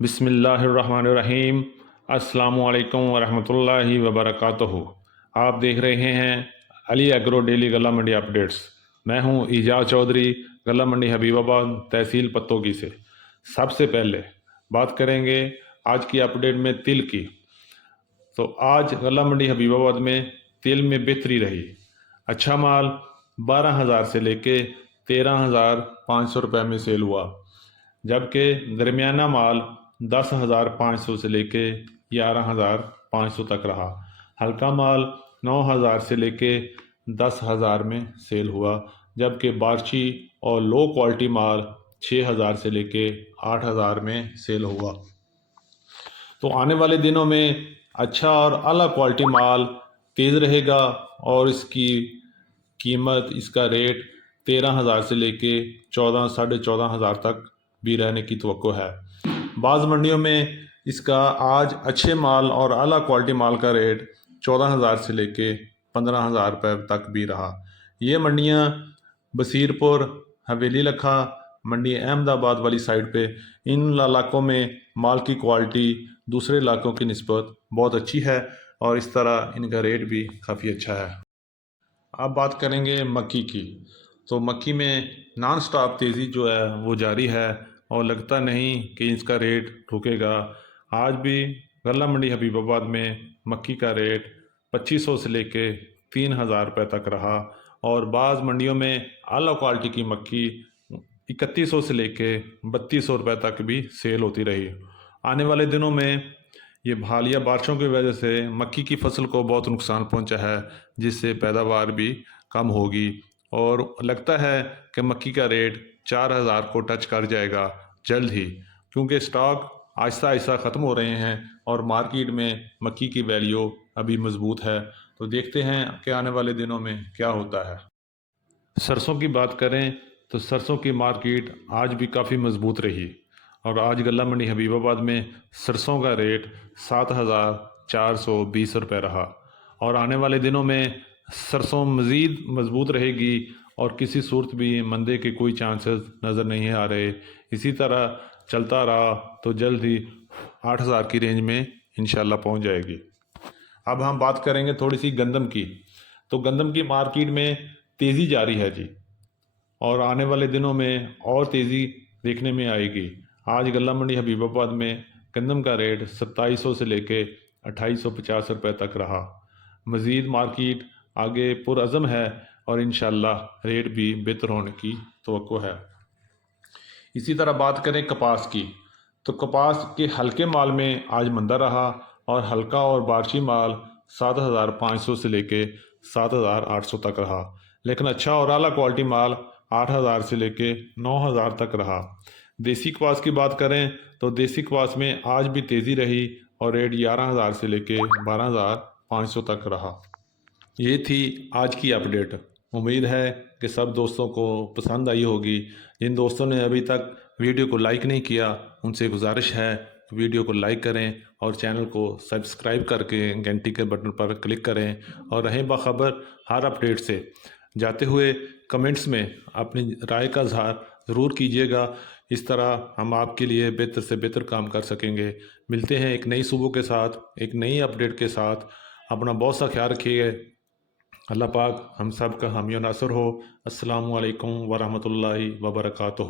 بسم اللہ الرحمن الرحیم۔ السلام علیکم ورحمۃ اللہ وبرکاتہ۔ آپ دیکھ رہے ہیں علی ایگرو ڈیلی غلہ منڈی اپڈیٹس۔ میں ہوں اعجاز چودھری، غلہ منڈی حبیب آباد، تحصیل پتوکی سے۔ سب سے پہلے بات کریں گے آج کی اپڈیٹ میں تل کی۔ تو آج غلہ منڈی حبیب آباد میں تل میں بہتری رہی۔ اچھا مال 12,000 سے لے کے 13,500 روپے میں سیل ہوا، جبکہ درمیانہ مال 10,500 سے لے کے 11,500 تک رہا۔ ہلکا مال 9,000 سے لے کے 10,000 میں سیل ہوا، جبکہ بارچی اور لو کوالٹی مال 6,000 سے لے کے 8,000 میں سیل ہوا۔ تو آنے والے دنوں میں اچھا اور اعلیٰ کوالٹی مال تیز رہے گا، اور اس کی قیمت، اس کا ریٹ 13,000 سے لے کے 14,500 تک بھی رہنے کی توقع ہے۔ بعض منڈیوں میں اس کا آج اچھے مال اور اعلیٰ کوالٹی مال کا ریٹ 14,000 سے لے کے 15,000 روپے تک بھی رہا۔ یہ منڈیاں بصیر پور، حویلی لکھا، منڈی احمد آباد والی سائڈ پہ، ان علاقوں میں مال کی کوالٹی دوسرے علاقوں کی نسبت بہت اچھی ہے، اور اس طرح ان کا ریٹ بھی کافی اچھا ہے۔ اب بات کریں گے مکی کی۔ تو مکی میں نان سٹاپ تیزی جو ہے وہ جاری ہے، اور لگتا نہیں کہ اس کا ریٹ رکے گا۔ آج بھی غلہ منڈی حبیب آباد میں مکی کا ریٹ 2,500 سے لے کے 3,000 روپے تک رہا، اور بعض منڈیوں میں اعلیٰ کوالٹی کی مکی 3,100 سے لے کے 3,200 روپے تک بھی سیل ہوتی رہی۔ آنے والے دنوں میں یہ حالیہ بارشوں کی وجہ سے مکی کی فصل کو بہت نقصان پہنچا ہے، جس سے پیداوار بھی کم ہوگی، اور لگتا ہے کہ مکی کا ریٹ 4,000 کو ٹچ کر جائے گا جلد ہی، کیونکہ سٹاک آہستہ آہستہ ختم ہو رہے ہیں، اور مارکیٹ میں مکی کی ویلیو ابھی مضبوط ہے۔ تو دیکھتے ہیں کہ آنے والے دنوں میں کیا ہوتا ہے۔ سرسوں کی بات کریں تو سرسوں کی مارکیٹ آج بھی کافی مضبوط رہی، اور آج غلہ منڈی حبیب آباد میں سرسوں کا ریٹ 7,420 روپے رہا، اور آنے والے دنوں میں سرسوں مزید مضبوط رہے گی، اور کسی صورت بھی مندے کے کوئی چانسز نظر نہیں آ رہے۔ اسی طرح چلتا رہا تو جلد ہی 8,000 کی رینج میں انشاءاللہ پہنچ جائے گی۔ اب ہم بات کریں گے تھوڑی سی گندم کی۔ تو گندم کی مارکیٹ میں تیزی جاری ہے جی، اور آنے والے دنوں میں اور تیزی دیکھنے میں آئے گی۔ آج غلہ منڈی حبیب آباد میں گندم کا ریٹ 2,700 سے لے کے 2,850 روپے تک رہا۔ مزید مارکیٹ آگے پرعزم ہے، اور انشاءاللہ ریٹ بھی بہتر ہونے کی توقع ہے۔ اسی طرح بات کریں کپاس کی، تو کپاس کے ہلکے مال میں آج مندہ رہا، اور ہلکا اور بارچی مال 7,500 سے لے کے 7,800 تک رہا، لیکن اچھا اور اعلیٰ کوالٹی مال 8,000 سے لے کے 9,000 تک رہا۔ دیسی کپاس کی بات کریں تو دیسی کپاس میں آج بھی تیزی رہی، اور ریٹ 11,000 سے لے کے 12,500 تک رہا۔ یہ تھی آج کی اپڈیٹ۔ امید ہے کہ سب دوستوں کو پسند آئی ہوگی۔ جن دوستوں نے ابھی تک ویڈیو کو لائک نہیں کیا، ان سے گزارش ہے ویڈیو کو لائک کریں، اور چینل کو سبسکرائب کر کے گھنٹی کے بٹن پر کلک کریں، اور رہیں باخبر ہر اپڈیٹ سے۔ جاتے ہوئے کمنٹس میں اپنی رائے کا اظہار ضرور کیجیے گا، اس طرح ہم آپ کے لیے بہتر سے بہتر کام کر سکیں گے۔ ملتے ہیں ایک نئی صبح کے ساتھ، ایک نئی اپڈیٹ کے ساتھ۔ اپنا بہت سا خیال رکھیے گا۔ اللہ پاک ہم سب کا حامی و ناصر ہو۔ السلام علیکم ورحمۃ اللہ وبرکاتہ۔